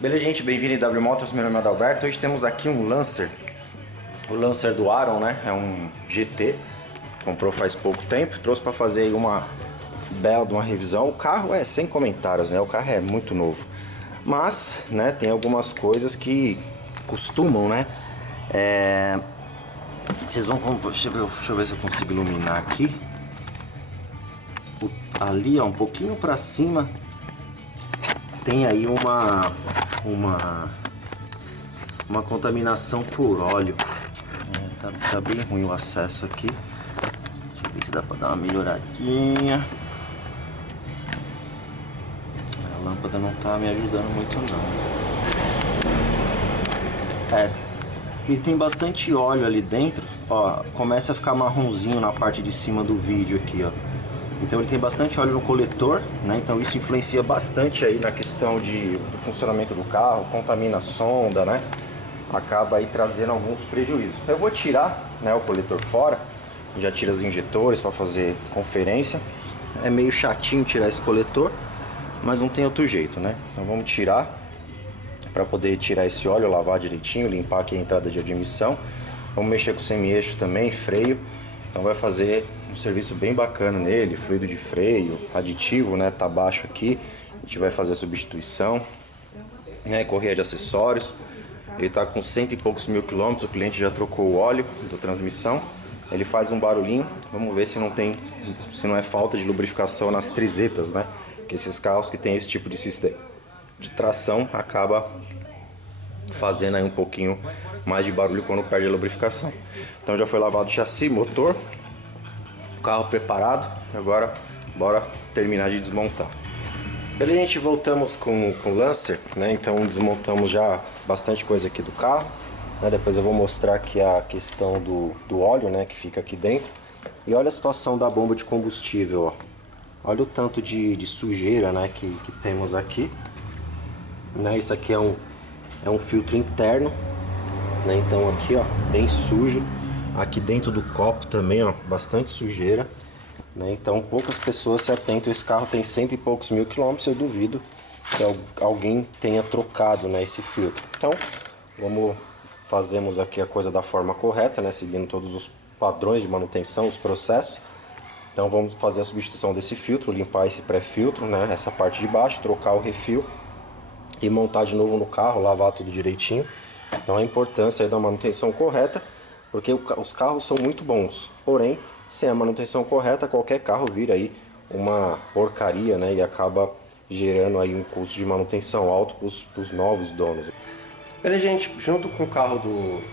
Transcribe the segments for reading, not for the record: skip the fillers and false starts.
Beleza, gente? Bem-vindo em W Motors, meu nome é Adalberto. Hoje temos aqui um Lancer, o Lancer do Aron, né? É um GT, comprou faz pouco tempo, trouxe para fazer aí uma bela de uma revisão. O carro é sem comentários, né? O carro é muito novo, mas, né, tem algumas coisas que costumam, né? Vocês vão... deixa eu ver se eu consigo iluminar aqui. Ali, ó, um pouquinho para cima, tem aí uma contaminação por óleo. Tá bem ruim o acesso aqui. Deixa eu ver se dá pra dar uma melhoradinha. A lâmpada não tá me ajudando muito não. E tem bastante óleo ali dentro. Ó, começa a ficar marronzinho na parte de cima do vídeo aqui, ó. Então ele tem bastante óleo no coletor, né? Então isso influencia bastante aí na questão do funcionamento do carro, contamina a sonda, né? Acaba aí trazendo alguns prejuízos. Eu vou tirar, né, o coletor fora, já tira os injetores para fazer conferência. É meio chatinho tirar esse coletor, mas não tem outro jeito, né? Então vamos tirar para poder tirar esse óleo, lavar direitinho, limpar aqui a entrada de admissão. Vamos mexer com o semi-eixo também, freio. Então vai fazer um serviço bem bacana nele, fluido de freio, aditivo, né? Tá baixo aqui. A gente vai fazer a substituição, né? Correia de acessórios. Ele tá com 100 e poucos mil quilômetros, o cliente já trocou o óleo da transmissão. Ele faz um barulhinho, vamos ver se não é falta de lubrificação nas trizetas, né? Que esses carros que tem esse tipo de sistema de tração acaba fazendo aí um pouquinho mais de barulho quando perde a lubrificação. Então já foi lavado o chassi, motor, o carro preparado. Agora bora terminar de desmontar. Beleza, gente, voltamos com o Lancer, né? Então desmontamos já bastante coisa aqui do carro, né? Depois eu vou mostrar aqui a questão do óleo, né, que fica aqui dentro. E olha a situação da bomba de combustível, ó. Olha o tanto de sujeira, né, que temos aqui, né? Isso aqui é um filtro interno, né? Então aqui, ó, bem sujo. Aqui dentro do copo também, ó, bastante sujeira, né? Então poucas pessoas se atentam. Esse carro tem 100 e poucos mil quilômetros. Eu duvido que alguém tenha trocado, né, esse filtro. Então fazemos aqui a coisa da forma correta, né, seguindo todos os padrões de manutenção, os processos. Então vamos fazer a substituição desse filtro, limpar esse pré-filtro, né, essa parte de baixo, trocar o refil e montar de novo no carro, lavar tudo direitinho. Então a importância aí da manutenção correta, porque os carros são muito bons, porém sem a manutenção correta qualquer carro vira aí uma porcaria, né, e acaba gerando aí um custo de manutenção alto para os novos donos. Beleza, gente, junto com o carro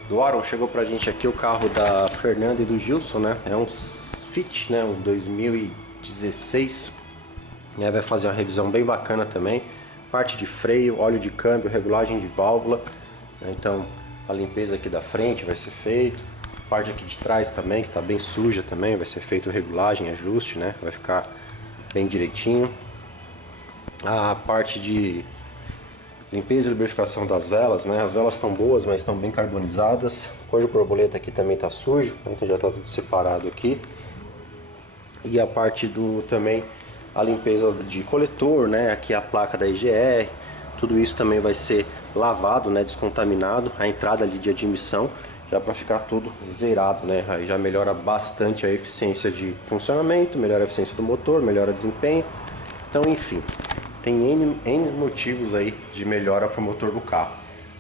do Aron chegou pra gente aqui o carro da Fernanda e do Gilson, né? É um Fit, né, um 2016, né? Vai fazer uma revisão bem bacana também. Parte de freio, óleo de câmbio, regulagem de válvula, né? Então a limpeza aqui da frente vai ser feito. Parte aqui de trás também, que está bem suja também, vai ser feito regulagem, ajuste, né? Vai ficar bem direitinho. A parte de limpeza e lubrificação das velas, né? As velas estão boas, mas estão bem carbonizadas. A cor de borboleta aqui também está sujo, então já está tudo separado aqui. E a parte também a limpeza de coletor, né? Aqui a placa da EGR, tudo isso também vai ser lavado, né? Descontaminado, a entrada ali de admissão, já para ficar tudo zerado, né? Aí já melhora bastante a eficiência de funcionamento, melhora a eficiência do motor, melhora o desempenho. Então, enfim, tem N motivos aí de melhora para o motor do carro.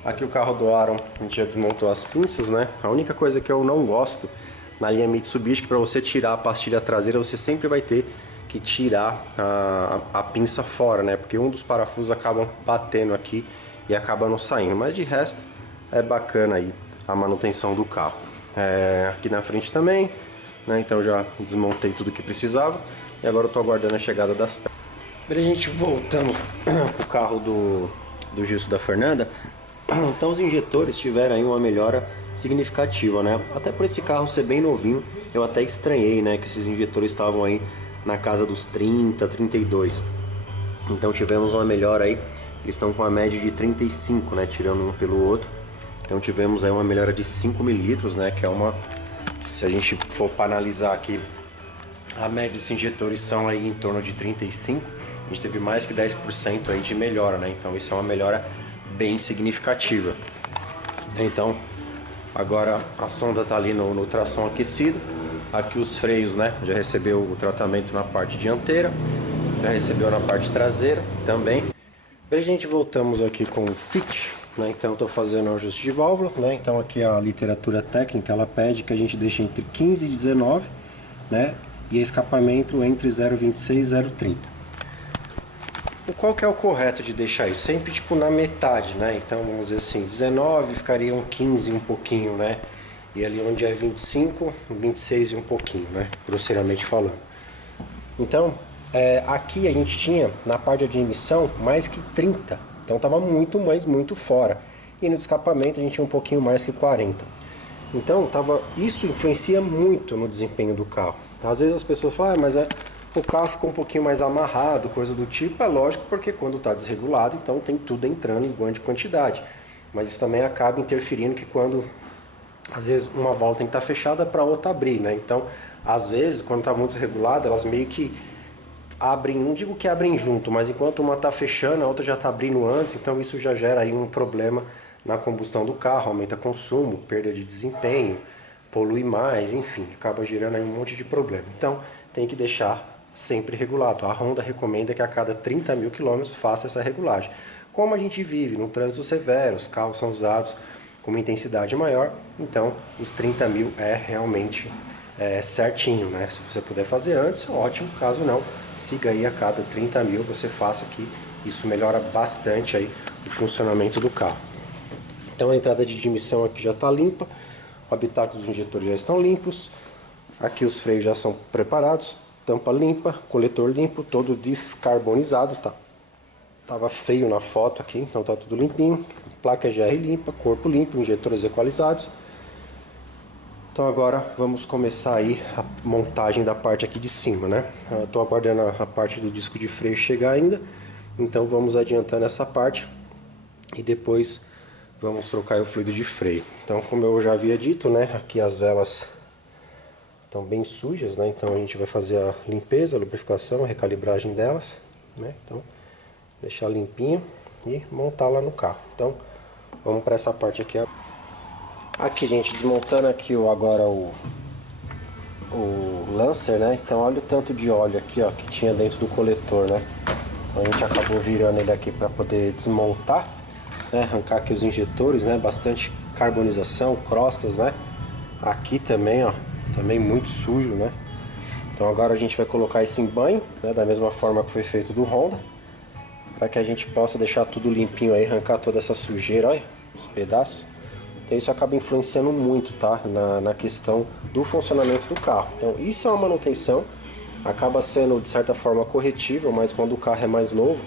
Aqui o carro do Aron, a gente já desmontou as pinças, né? A única coisa que eu não gosto na linha Mitsubishi, que para você tirar a pastilha traseira, você sempre vai ter que tirar a pinça fora, né? Porque um dos parafusos acabam batendo aqui e acaba não saindo. Mas de resto, é bacana aí a manutenção do carro. Aqui na frente também, né? Então já desmontei tudo que precisava e agora eu tô aguardando a chegada das peças. Beleza, gente, voltando pro carro do Gilson da Fernanda. Então os injetores tiveram aí uma melhora significativa, né? Até por esse carro ser bem novinho, eu até estranhei, né, que esses injetores estavam aí na casa dos 30, 32. Então tivemos uma melhora aí, eles estão com a média de 35, né, tirando um pelo outro. Então tivemos aí uma melhora de 5 mililitros, né, que é uma... Se a gente for para analisar aqui, a média desses injetores são aí em torno de 35. A gente teve mais que 10% aí de melhora, né? Então isso é uma melhora bem significativa. Então, agora a sonda está ali no tração aquecido. Aqui os freios, né? Já recebeu o tratamento na parte dianteira, já recebeu na parte traseira também. Bem, gente, voltamos aqui com o fit, né? Então, estou fazendo o ajuste de válvula, né? Então, aqui a literatura técnica, ela pede que a gente deixe entre 15 e 19, né? E escapamento entre 0,26 e 0,30. Qual que é o correto de deixar isso? Sempre tipo na metade, né? Então vamos dizer assim, 19 ficaria um 15 um pouquinho, né? E ali onde é 25, 26 e um pouquinho, né? Grosseiramente falando. Então, aqui a gente tinha na parte de emissão mais que 30. Então tava muito, mas muito fora. E no escapamento a gente tinha um pouquinho mais que 40. Então isso influencia muito no desempenho do carro. Às vezes as pessoas falam, mas o carro ficou um pouquinho mais amarrado, coisa do tipo. É lógico, porque quando está desregulado, então tem tudo entrando em grande quantidade. Mas isso também acaba interferindo que quando, às vezes, uma válvula tem que estar fechada para a outra abrir, né? Então, às vezes, quando está muito desregulado, elas meio que abrem, não digo que abrem junto, mas enquanto uma está fechando, a outra já está abrindo antes, então isso já gera aí um problema na combustão do carro, aumenta consumo, perda de desempenho, polui mais, enfim, acaba gerando aí um monte de problema. Então, tem que deixar sempre regulado. A Honda recomenda que a cada 30 mil quilômetros faça essa regulagem. Como a gente vive num trânsito severo, os carros são usados com uma intensidade maior, então os 30 mil é realmente certinho, né? Se você puder fazer antes, ótimo. Caso não, siga aí a cada 30 mil, você faça aqui. Isso melhora bastante aí o funcionamento do carro. Então a entrada de admissão aqui já está limpa, o habitáculo dos injetores já estão limpos, aqui os freios já são preparados, tampa limpa, coletor limpo, todo descarbonizado, tá? Tava feio na foto aqui, então tá tudo limpinho. Placa GR limpa, corpo limpo, injetores equalizados. Então agora vamos começar aí a montagem da parte aqui de cima, né? Eu tô aguardando a parte do disco de freio chegar ainda, então vamos adiantando essa parte e depois vamos trocar o fluido de freio. Então, como eu já havia dito, né? Aqui as velas estão bem sujas, né? Então a gente vai fazer a limpeza, a lubrificação, a recalibragem delas, né? Então, deixar limpinho e montar lá no carro. Então, vamos para essa parte aqui. Aqui, gente, desmontando aqui agora o Lancer, né? Então, olha o tanto de óleo aqui, ó, que tinha dentro do coletor, né? Então, a gente acabou virando ele aqui para poder desmontar, né? Arrancar aqui os injetores, né? Bastante carbonização, crostas, né? Aqui também, ó, também muito sujo, né? Então agora a gente vai colocar isso em banho, né? Da mesma forma que foi feito do Honda, para que a gente possa deixar tudo limpinho aí, arrancar toda essa sujeira, olha, os pedaços. Então isso acaba influenciando muito, tá? Na questão do funcionamento do carro. Então isso é uma manutenção, acaba sendo de certa forma corretível, mas quando o carro é mais novo,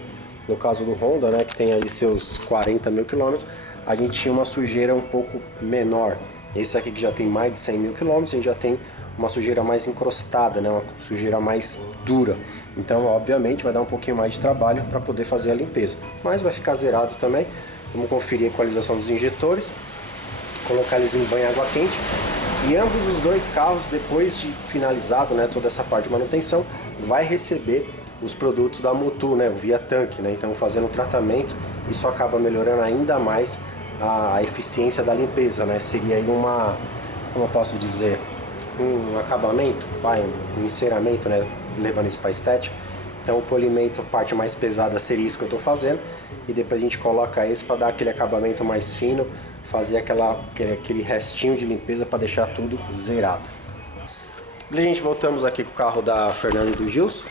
no caso do Honda, né, que tem aí seus 40 mil quilômetros, a gente tinha uma sujeira um pouco menor. Esse aqui que já tem mais de 100 mil quilômetros, a gente já tem uma sujeira mais encrostada, né? Uma sujeira mais dura. Então, obviamente, vai dar um pouquinho mais de trabalho para poder fazer a limpeza. Mas vai ficar zerado também. Vamos conferir a equalização dos injetores, colocar eles em banho água quente. E ambos os dois carros, depois de finalizado, né, toda essa parte de manutenção, vai receber os produtos da Motul, né, via tanque, né? Então, fazendo o tratamento, isso acaba melhorando ainda mais a eficiência da limpeza, né? Seria aí como eu posso dizer, um acabamento, um enceramento, né? Levando isso para estética. Então o polimento, a parte mais pesada seria isso que eu estou fazendo, e depois a gente coloca esse para dar aquele acabamento mais fino, fazer aquele restinho de limpeza para deixar tudo zerado. E a gente voltamos aqui com o carro da Fernanda e do Gilson.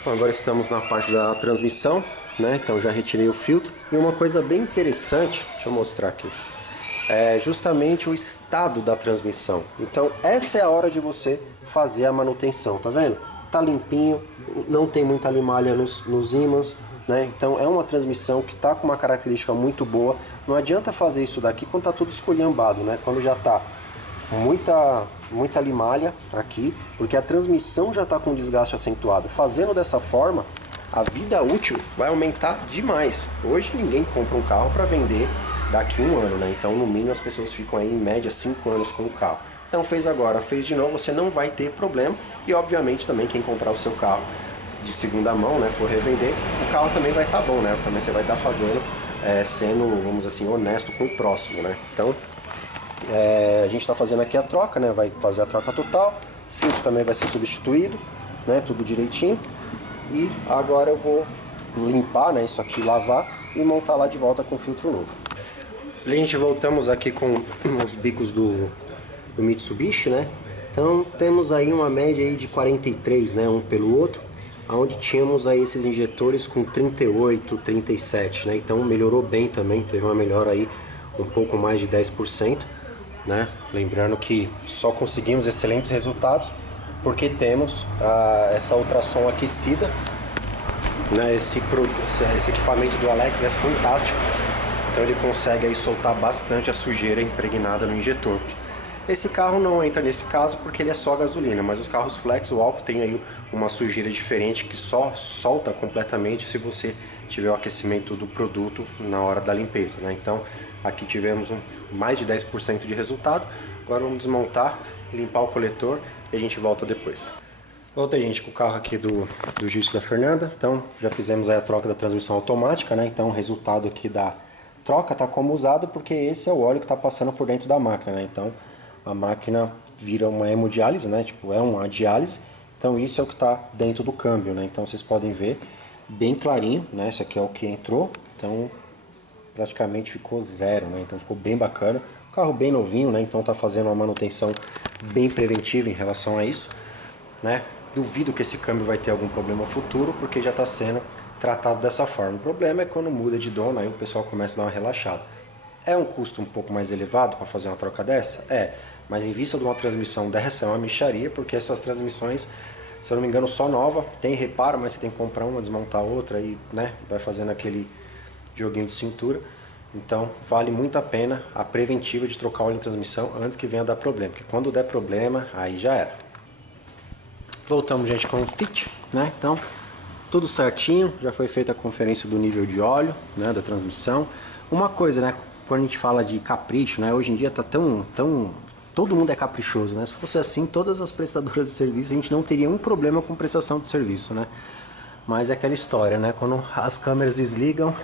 Então, agora estamos na parte da transmissão, né? Então já retirei o filtro. E uma coisa bem interessante, deixa eu mostrar aqui, é justamente o estado da transmissão. Então essa é a hora de você fazer a manutenção, tá vendo? Tá limpinho, não tem muita limalha nos ímãs, né? Então é uma transmissão que tá com uma característica muito boa. Não adianta fazer isso daqui quando tá tudo esculhambado, né? Quando já tá muita limalha aqui, porque a transmissão já está com desgaste acentuado. Fazendo dessa forma, a vida útil vai aumentar demais. Hoje ninguém compra um carro para vender daqui a um ano, né? Então no mínimo as pessoas ficam aí em média 5 anos com o carro. Então fez agora, fez de novo, você não vai ter problema. E obviamente também quem comprar o seu carro de segunda mão, né, for revender, o carro também vai estar bom, né? Também você vai estar fazendo sendo, vamos dizer assim, honesto com o próximo, né? Então, a gente está fazendo aqui a troca, né? Vai fazer a troca total, o filtro também vai ser substituído, né? Tudo direitinho. E agora eu vou limpar, né? Isso aqui, lavar e montar lá de volta com o filtro novo. A gente voltamos aqui com os bicos do Mitsubishi, né? Então temos aí uma média aí de 43, né? Um pelo outro, onde tínhamos aí esses injetores com 38, 37, né? Então melhorou bem também, teve uma melhora aí um pouco mais de 10%, né? Lembrando que só conseguimos excelentes resultados porque temos essa ultrassom aquecida, né? Esse equipamento do Alex é fantástico, então ele consegue aí soltar bastante a sujeira impregnada no injetor. Esse carro não entra nesse caso porque ele é só gasolina, mas os carros flex, o álcool tem aí uma sujeira diferente que só solta completamente se você tiver o aquecimento do produto na hora da limpeza, né? Então aqui tivemos mais de 10% de resultado. Agora vamos desmontar, limpar o coletor e a gente volta depois. Voltei, gente, com o carro aqui do Gilson da Fernanda. Então já fizemos aí a troca da transmissão automática, né? Então o resultado aqui da troca tá como usado porque esse é o óleo que está passando por dentro da máquina, né? Então a máquina vira uma hemodiálise, né? Tipo, é uma diálise. Então isso é o que está dentro do câmbio, né? Então vocês podem ver bem clarinho, né? Esse aqui é o que entrou. Então praticamente ficou zero, né? Então ficou bem bacana. O carro bem novinho, né? Então tá fazendo uma manutenção bem preventiva em relação a isso, né? Duvido que esse câmbio vai ter algum problema futuro, porque já está sendo tratado dessa forma. O problema é quando muda de dono, aí o pessoal começa a dar uma relaxada. É um custo um pouco mais elevado para fazer uma troca dessa? É, mas em vista de uma transmissão dessa é uma mixaria, porque essas transmissões, se eu não me engano, só nova, tem reparo, mas você tem que comprar uma, desmontar outra e, né, vai fazendo aquele joguinho de cintura. Então vale muito a pena a preventiva de trocar o óleo de transmissão antes que venha dar problema, porque quando der problema, aí já era. Voltamos, gente, com o fit, né? Então tudo certinho, já foi feita a conferência do nível de óleo, né, da transmissão. Uma coisa, né, quando a gente fala de capricho, né, hoje em dia tá tão todo mundo é caprichoso, né? Se fosse assim, todas as prestadoras de serviço, a gente não teria um problema com prestação de serviço, né? Mas é aquela história, né? Quando as câmeras desligam,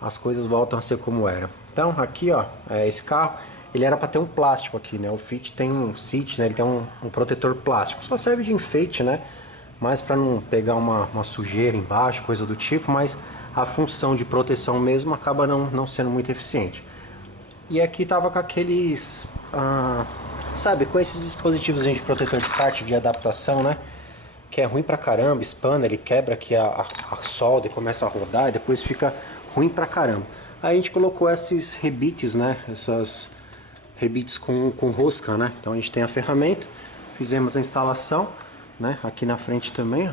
as coisas voltam a ser como era. Então aqui, ó, esse carro, ele era para ter um plástico aqui, né? O Fit tem um seat, né? Ele tem um protetor plástico. Só serve de enfeite, né? Mais para não pegar uma sujeira embaixo, coisa do tipo, mas a função de proteção mesmo acaba não sendo muito eficiente. E aqui tava com aqueles, sabe, com esses dispositivos de protetor de parte de adaptação, né? Que é ruim pra caramba, espana, ele quebra aqui a solda e começa a rodar e depois fica ruim pra caramba. Aí a gente colocou esses rebites, né? Essas rebites com rosca, né? Então a gente tem a ferramenta, fizemos a instalação, né? Aqui na frente também, ó.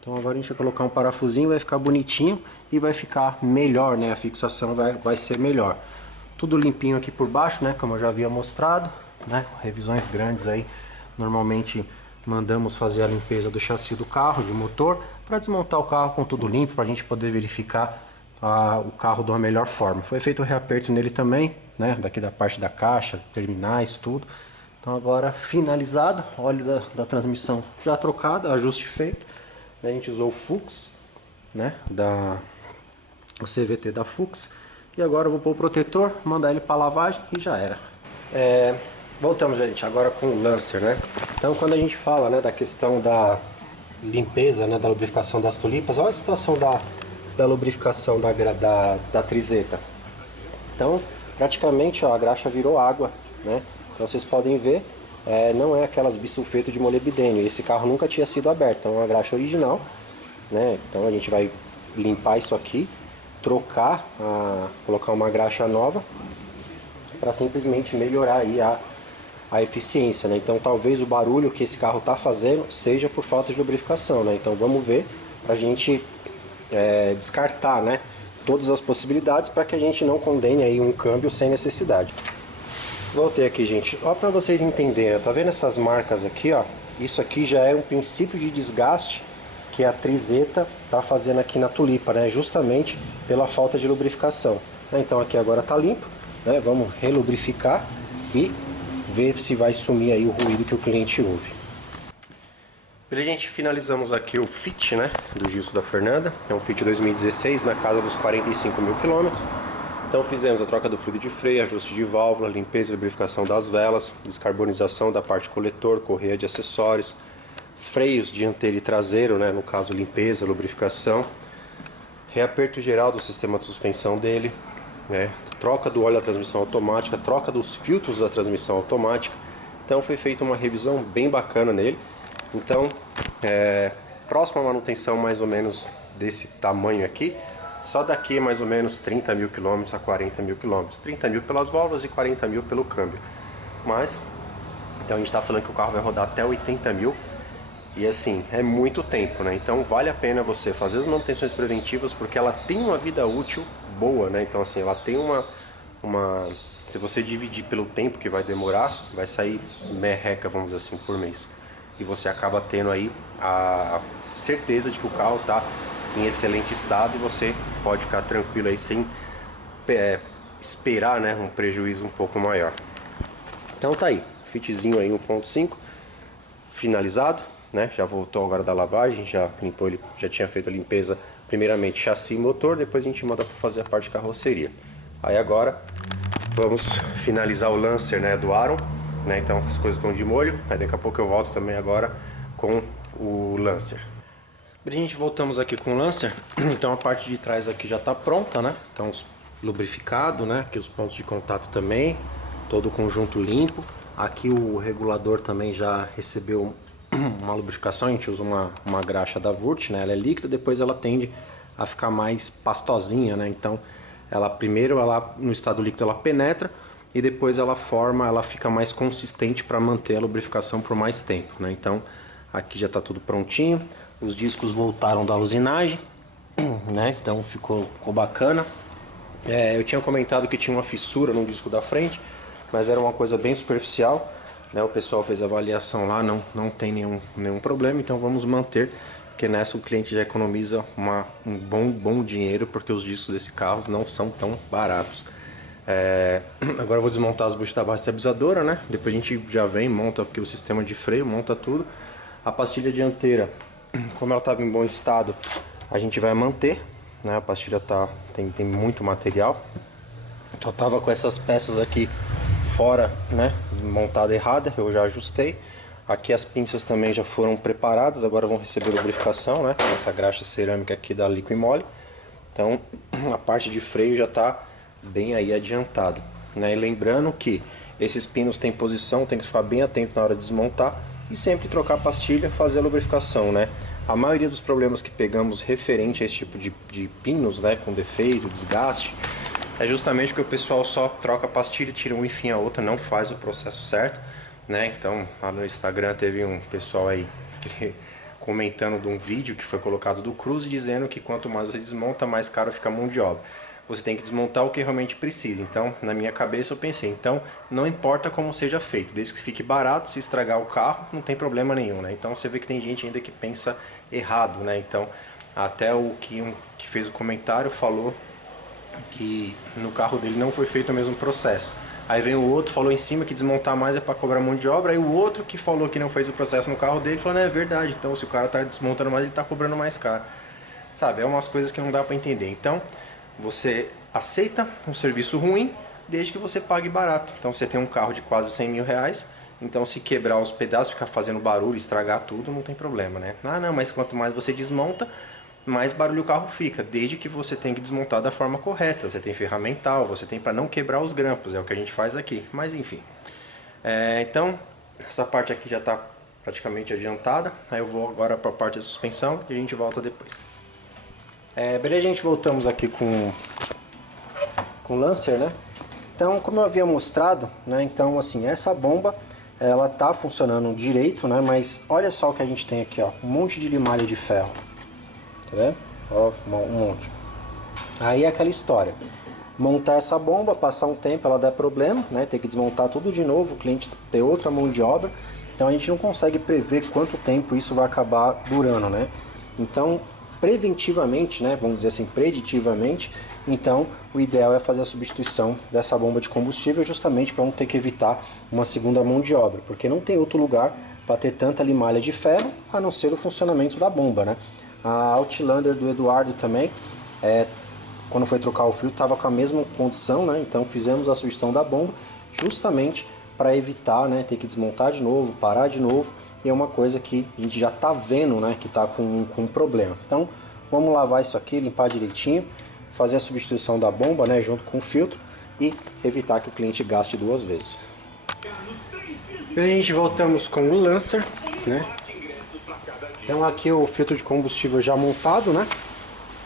Então agora a gente vai colocar um parafusinho, vai ficar bonitinho e vai ficar melhor, né? A fixação vai ser melhor. Tudo limpinho aqui por baixo, né? Como eu já havia mostrado, né? Revisões grandes aí, normalmente mandamos fazer a limpeza do chassi do carro, de motor, para desmontar o carro com tudo limpo, para a gente poder verificar o carro de uma melhor forma. Foi feito o reaperto nele também, né? Daqui da parte da caixa, terminais, tudo. Então agora finalizado, óleo da transmissão já trocado, ajuste feito. A gente usou o Fuchs, né? O CVT da Fuchs. E agora eu vou pôr o protetor, mandar ele para lavagem e já era. Voltamos, gente, agora com o Lancer, né? Então quando a gente fala, né, da questão da limpeza, né, da lubrificação das tulipas, olha a situação da lubrificação da trizeta. Então praticamente, ó, a graxa virou água, né? Então vocês podem ver, não é aquelas bisulfeto de molibdênio. Esse carro nunca tinha sido aberto, então é uma graxa original, né? Então a gente vai limpar isso aqui, trocar, colocar uma graxa nova para simplesmente melhorar aí a eficiência, né? Então talvez o barulho que esse carro está fazendo seja por falta de lubrificação, né? Então vamos ver para a gente descartar, né, todas as possibilidades para que a gente não condene aí um câmbio sem necessidade. Voltei aqui, gente, ó, para vocês entenderem, tá vendo essas marcas aqui, ó? Isso aqui já é um princípio de desgaste que a trizeta tá fazendo aqui na tulipa, né? Justamente pela falta de lubrificação. Então aqui agora tá limpo, né? Vamos relubrificar e ver se vai sumir aí o ruído que o cliente ouve. Gente, finalizamos aqui o Fit, né, do Gilson da Fernanda. É um Fit 2016 na casa dos 45 mil quilômetros. Então fizemos a troca do fluido de freio, ajuste de válvula, limpeza e lubrificação das velas, descarbonização da parte coletor, correia de acessórios, freios dianteiro e traseiro, né, no caso limpeza, lubrificação, reaperto geral do sistema de suspensão dele, né, troca do óleo da transmissão automática, troca dos filtros da transmissão automática. Então foi feita uma revisão bem bacana nele. Então, próxima manutenção mais ou menos desse tamanho aqui, só daqui mais ou menos 30 mil quilômetros a 40 mil quilômetros. 30 mil pelas válvulas e 40 mil pelo câmbio. Mas, então a gente está falando que o carro vai rodar até 80 mil. E assim, é muito tempo, né? Então vale a pena você fazer as manutenções preventivas, porque ela tem uma vida útil boa, né? Então assim, ela tem se você dividir pelo tempo que vai demorar, vai sair merreca, vamos dizer assim, por mês. E você acaba tendo aí a certeza de que o carro está em excelente estado e você pode ficar tranquilo aí sem esperar, né, um prejuízo um pouco maior. Então tá aí, Fitzinho aí 1.5 finalizado, né? Já voltou agora da lavagem, já limpou ele, já tinha feito a limpeza primeiramente chassi e motor, depois a gente manda para fazer a parte de carroceria. Aí agora vamos finalizar o Lancer, né, do Aron, né? Então as coisas estão de molho. Aí daqui a pouco eu volto também agora com o Lancer. Gente, voltamos aqui com o Lancer. Então a parte de trás aqui já está pronta, né? Então lubrificado, né? Aqui os pontos de contato também, todo o conjunto limpo. Aqui o regulador também já recebeu uma lubrificação. A gente usa uma graxa da Wurth, né? Ela é líquida, depois ela tende a ficar mais pastosinha, né? Então primeiro no estado líquido ela penetra e depois ela fica mais consistente para manter a lubrificação por mais tempo, né? Então aqui já está tudo prontinho, os discos voltaram da usinagem, né? Então ficou bacana. Eu tinha comentado que tinha uma fissura no disco da frente, mas era uma coisa bem superficial, né? O pessoal fez a avaliação lá, não tem nenhum problema, então vamos manter, porque nessa o cliente já economiza um bom dinheiro, porque os discos desse carro não são tão baratos. Agora eu vou desmontar as buchas da base estabilizadora, né? Depois a gente já vem, monta aqui o sistema de freio, monta tudo. A pastilha dianteira, como ela estava em bom estado, a gente vai manter, né? A pastilha tem muito material. Então eu tava com essas peças aqui fora, né? Montada errada, eu já ajustei. Aqui as pinças também já foram preparadas, agora vão receber lubrificação, né? Essa graxa cerâmica aqui da Liquimole. Então a parte de freio já está bem aí adiantada, né? E lembrando que esses pinos têm posição, tem que ficar bem atento na hora de desmontar e sempre trocar a pastilha, fazer a lubrificação, né? A maioria dos problemas que pegamos referente a esse tipo de pinos, né, com defeito, desgaste, é justamente porque o pessoal só troca a pastilha, tira um e enfim a outra, não faz o processo certo, né? Então lá no Instagram teve um pessoal aí comentando de um vídeo que foi colocado do Cruze, dizendo que quanto mais você desmonta, mais caro fica a mão de obra. Você tem que desmontar o que realmente precisa. Então, na minha cabeça eu pensei, então não importa como seja feito, desde que fique barato, se estragar o carro, não tem problema nenhum, né? Então você vê que tem gente ainda que pensa errado, né? Então, até o que fez o comentário falou que no carro dele não foi feito o mesmo processo. Aí vem o outro, falou em cima que desmontar mais é para cobrar mão de obra. Aí o outro que falou que não fez o processo no carro dele falou, não, é verdade, então se o cara tá desmontando mais, ele tá cobrando mais caro. Sabe, é umas coisas que não dá para entender. Então, você aceita um serviço ruim desde que você pague barato. Então você tem um carro de quase 100 mil reais, então se quebrar os pedaços, ficar fazendo barulho, estragar tudo, não tem problema, né? Ah não, mas quanto mais você desmonta, mais barulho o carro fica, desde que você tem que desmontar da forma correta. Você tem ferramental, você tem para não quebrar os grampos, é o que a gente faz aqui. Mas enfim, então essa parte aqui já está praticamente adiantada. Aí eu vou agora para a parte de suspensão e a gente volta depois. Beleza, gente, voltamos aqui com o Lancer, né? Então, como eu havia mostrado, né? Então, assim, essa bomba, ela tá funcionando direito, né? Mas olha só o que a gente tem aqui, ó, um monte de limalha de ferro, tá vendo? Ó, um monte. Aí é aquela história, montar essa bomba, passar um tempo, ela dá problema, né? Tem que desmontar tudo de novo, o cliente ter outra mão de obra, então a gente não consegue prever quanto tempo isso vai acabar durando, né? Então, preventivamente, né, vamos dizer assim, preditivamente, então o ideal é fazer a substituição dessa bomba de combustível justamente para não ter que evitar uma segunda mão de obra, porque não tem outro lugar para ter tanta limalha de ferro, a não ser o funcionamento da bomba, né? A Outlander do Eduardo também, quando foi trocar o filtro, estava com a mesma condição, né? Então fizemos a substituição da bomba justamente para evitar, né, ter que desmontar de novo, parar de novo. E é uma coisa que a gente já está vendo, né, que está com um problema. Então vamos lavar isso aqui, limpar direitinho, fazer a substituição da bomba, né, junto com o filtro e evitar que o cliente gaste duas vezes. E a gente voltamos com o Lancer, né? Então aqui o filtro de combustível já montado, né?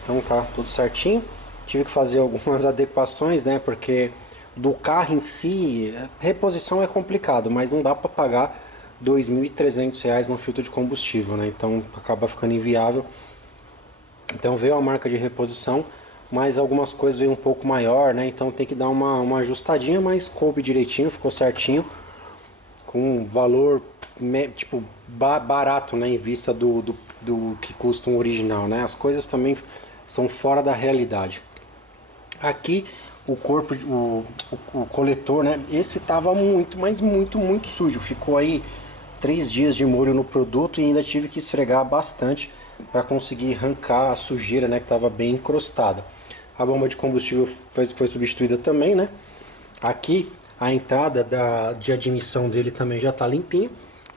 Então tá tudo certinho. Tive que fazer algumas adequações, né? Porque do carro em si, reposição é complicado, mas não dá para pagar R$ 2.300 no filtro de combustível, né? Então acaba ficando inviável. Então veio a marca de reposição, mas algumas coisas veio um pouco maior, né? Então tem que dar uma ajustadinha, mas coube direitinho, ficou certinho, com valor tipo barato, né? Em vista do que custa um original, né? As coisas também são fora da realidade. Aqui o corpo, o coletor, né? Esse tava muito, mas muito sujo. Ficou aí 3 dias de molho no produto e ainda tive que esfregar bastante para conseguir arrancar a sujeira, né? Que tava bem encrostada. A bomba de combustível foi substituída também, né? Aqui a entrada de admissão dele também já tá limpinha,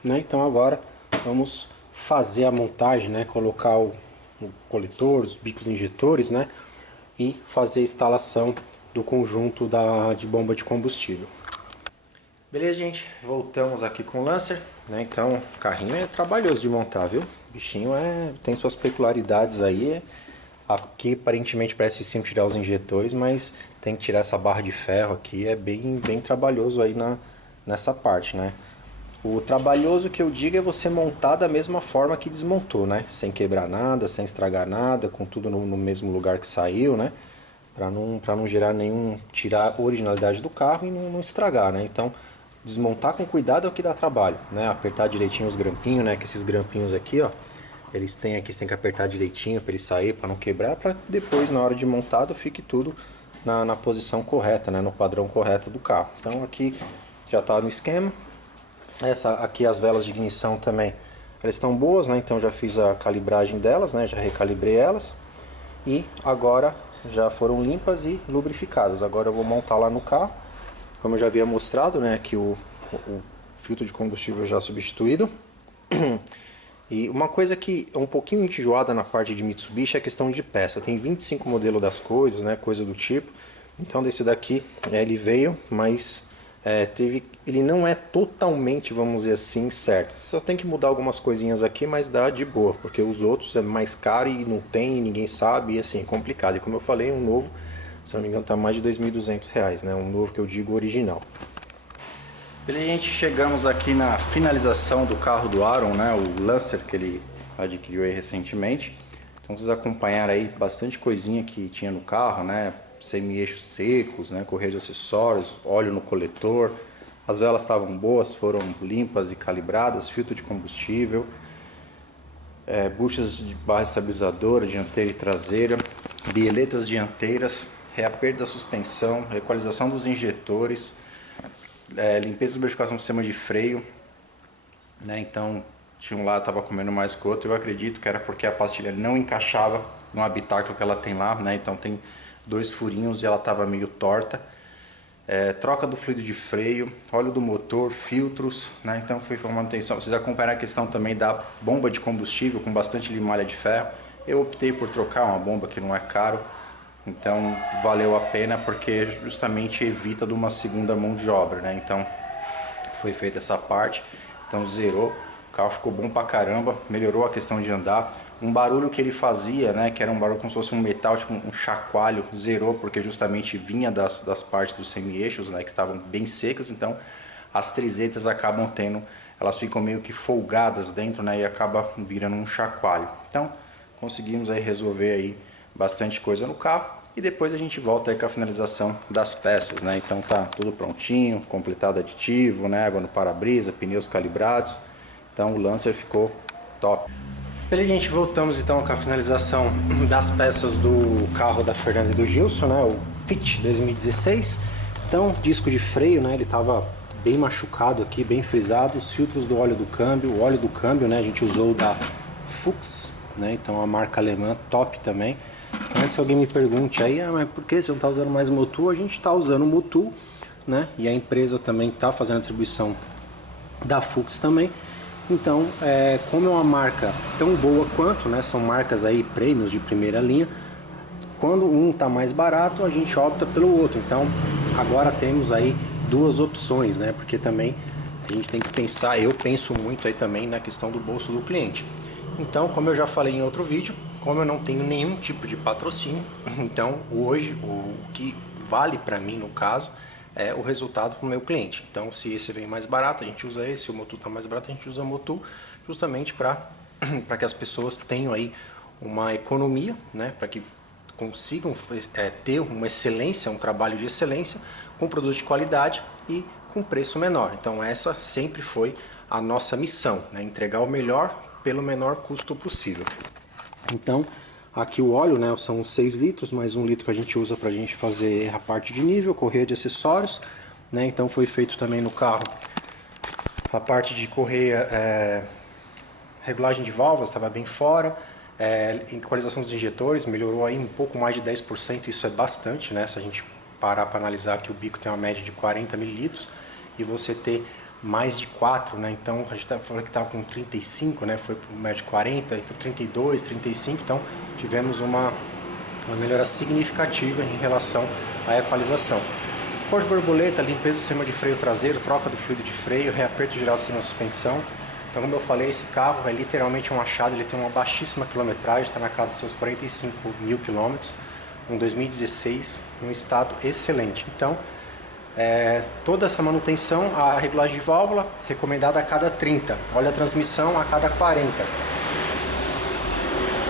né? Então agora vamos fazer a montagem, né? Colocar o coletor, os bicos injetores, né? E fazer a instalação do conjunto de bomba de combustível. Beleza, gente? Voltamos aqui com o Lancer, né? Então, o carrinho é trabalhoso de montar, viu? O bichinho tem suas peculiaridades aí. Aqui aparentemente parece sim tirar os injetores, mas tem que tirar essa barra de ferro aqui. É bem trabalhoso aí nessa parte, né? O trabalhoso que eu digo é você montar da mesma forma que desmontou, né? Sem quebrar nada, sem estragar nada, com tudo no mesmo lugar que saiu, né? Para não gerar tirar a originalidade do carro e não estragar, né? Então, desmontar com cuidado é o que dá trabalho, né? Apertar direitinho os grampinhos, né? Que esses grampinhos aqui, ó, eles têm aqui, você tem que apertar direitinho para ele sair, para não quebrar, para depois na hora de montado fique tudo na posição correta, né? No padrão correto do carro. Então aqui já está no esquema. Aqui as velas de ignição também, elas estão boas, né? Então já fiz a calibragem delas, né? Já recalibrei elas e agora já foram limpas e lubrificadas. Agora eu vou montar lá no carro, como eu já havia mostrado, né? Aqui o filtro de combustível já substituído. E uma coisa que é um pouquinho enjoada na parte de Mitsubishi é a questão de peça. Tem 25 modelos das coisas, né? Coisa do tipo. Então desse daqui ele veio, mas ele não é totalmente, vamos dizer assim, certo. Só tem que mudar algumas coisinhas aqui, mas dá de boa, porque os outros é mais caro e não tem, e ninguém sabe, e assim, é complicado. E como eu falei, um novo, se não me engano, tá mais de R$ 2.200, né? Um novo que eu digo original. Beleza, gente, chegamos aqui na finalização do carro do Aaron, né? O Lancer que ele adquiriu aí recentemente. Então vocês acompanharam aí bastante coisinha que tinha no carro, né? Semi-eixos secos, né? Correia de acessórios, óleo no coletor. As velas estavam boas, foram limpas e calibradas, filtro de combustível, buchas de barra estabilizadora, dianteira e traseira, bieletas dianteiras, reaperto da suspensão, equalização dos injetores, limpeza e lubrificação do sistema de freio, né? Então tinha um lá, estava comendo mais que o outro. Eu acredito que era porque a pastilha não encaixava no habitáculo que ela tem lá, né? Então tem 2 furinhos e ela estava meio torta. Troca do fluido de freio, óleo do motor, filtros, né? Então foi uma manutenção. Vocês acompanharam a questão também da bomba de combustível com bastante limalha de ferro. Eu optei por trocar uma bomba que não é caro, então valeu a pena porque justamente evita de uma segunda mão de obra, né? Então foi feita essa parte, então zerou. O carro ficou bom pra caramba, melhorou a questão de andar. Um barulho que ele fazia, né, que era um barulho como se fosse um metal, tipo um chacoalho, zerou, porque justamente vinha das partes dos semi-eixos, né, que estavam bem secas. Então as trizetas acabam elas ficam meio que folgadas dentro, né, e acaba virando um chacoalho. Então conseguimos aí resolver aí bastante coisa no carro. E depois a gente volta aí com a finalização das peças, né? Então tá tudo prontinho, completado aditivo, né? Água no para-brisa, pneus calibrados. Então o Lancer ficou top. Beleza, gente, voltamos então com a finalização das peças do carro da Fernanda e do Gilson, né? O Fit 2016. Então, disco de freio, né? Ele tava bem machucado aqui, bem frisado. Os filtros do óleo do câmbio, o óleo do câmbio, né, a gente usou o da Fuchs, né, então a marca alemã top também. Antes alguém me pergunte aí, mas por que você não está usando mais Motul? A gente está usando o Motul, né, e a empresa também está fazendo a distribuição da Fuchs também. Então, como é uma marca tão boa quanto, né, são marcas aí prêmios de primeira linha, quando um está mais barato, a gente opta pelo outro. Então, agora temos aí duas opções, né, porque também a gente tem que pensar, eu penso muito aí também na questão do bolso do cliente. Então, como eu já falei em outro vídeo, como eu não tenho nenhum tipo de patrocínio, então hoje o que vale para mim no caso é o resultado para o meu cliente. Então, se esse vem mais barato, a gente usa esse, se o Motul está mais barato, a gente usa o Motul, justamente para que as pessoas tenham aí uma economia, né, para que consigam ter uma excelência, um trabalho de excelência, com produto de qualidade e com preço menor. Então essa sempre foi a nossa missão, né, entregar o melhor pelo menor custo possível. Então aqui o óleo, né, são 6 litros, mais 1 litro que a gente usa para a gente fazer a parte de nível, correia de acessórios, né, então foi feito também no carro a parte de correia, regulagem de válvulas estava bem fora, equalização dos injetores melhorou aí um pouco mais de 10%, isso é bastante, né, se a gente parar para analisar que o bico tem uma média de 40 mililitros e você ter mais de 4, né? Então a gente falou que estava com 35, né? Foi para média de 40, então 32, 35, então tivemos uma melhora significativa em relação à equalização. Pó de borboleta, limpeza do sistema de freio traseiro, troca do fluido de freio, reaperto geral do sistema de suspensão. Então, como eu falei, esse carro é literalmente um achado, ele tem uma baixíssima quilometragem, está na casa dos seus 45 mil quilômetros, um 2016, um estado excelente. Então, toda essa manutenção, a regulagem de válvula recomendada a cada 30, óleo a transmissão a cada 40.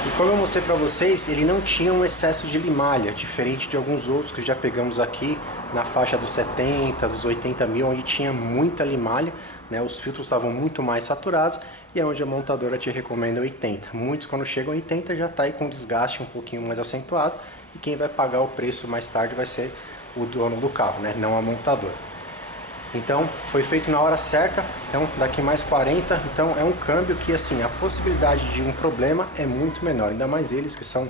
E como eu mostrei para vocês, ele não tinha um excesso de limalha, diferente de alguns outros que já pegamos aqui na faixa dos 70, dos 80 mil, onde tinha muita limalha, né? Os filtros estavam muito mais saturados e é onde a montadora te recomenda 80. Muitos quando chegam a 80 já está aí com desgaste um pouquinho mais acentuado e quem vai pagar o preço mais tarde vai ser o dono do carro, né? Não a montadora. Então foi feito na hora certa, então daqui mais 40, então é um câmbio que assim, a possibilidade de um problema é muito menor, ainda mais eles que são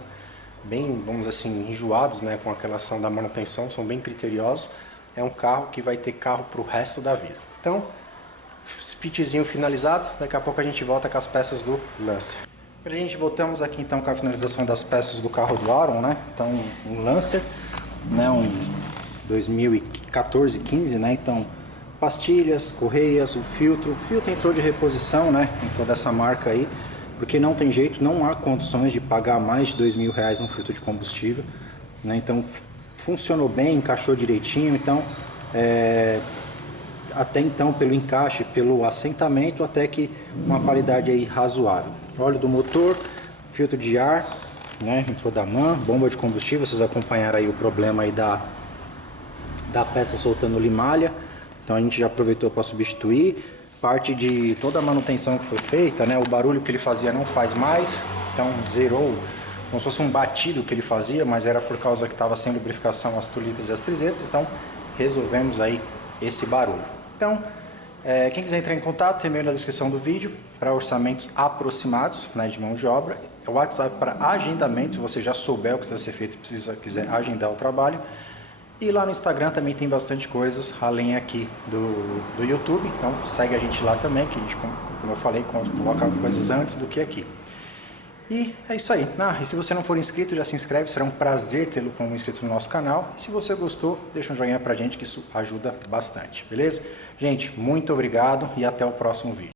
bem, vamos assim, enjoados, né, com a relação da manutenção, são bem criteriosos, é um carro que vai ter carro para o resto da vida. Então, pitzinho finalizado, daqui a pouco a gente volta com as peças do Lancer. Gente, voltamos aqui então com a finalização das peças do carro do Aron, né, então um Lancer, né, um 2014, 15, né, então pastilhas, correias, o filtro entrou de reposição, né, em toda essa marca aí, porque não tem jeito, não há condições de pagar mais de R$2.000 um filtro de combustível, né, então funcionou bem, encaixou direitinho, então até então pelo encaixe, pelo assentamento, até que uma qualidade aí razoável. Óleo do motor, filtro de ar, né, entrou da MAN, bomba de combustível, vocês acompanharam aí o problema aí da peça soltando limalha. Então a gente já aproveitou para substituir. Parte de toda a manutenção que foi feita, né? O barulho que ele fazia não faz mais. Então zerou, como se fosse um batido que ele fazia, mas era por causa que estava sem lubrificação as tulipas e as trizetas. Então resolvemos aí esse barulho. Então quem quiser entrar em contato, tem e-mail na descrição do vídeo para orçamentos aproximados, né, de mão de obra. O WhatsApp para agendamento, se você já souber o que precisa ser feito e quiser agendar o trabalho. E lá no Instagram também tem bastante coisas, além aqui do YouTube, então segue a gente lá também, que a gente, como eu falei, coloca coisas antes do que aqui. E é isso aí. E se você não for inscrito, já se inscreve, será um prazer tê-lo como inscrito no nosso canal. E se você gostou, deixa um joinha pra gente, que isso ajuda bastante, beleza? Gente, muito obrigado e até o próximo vídeo.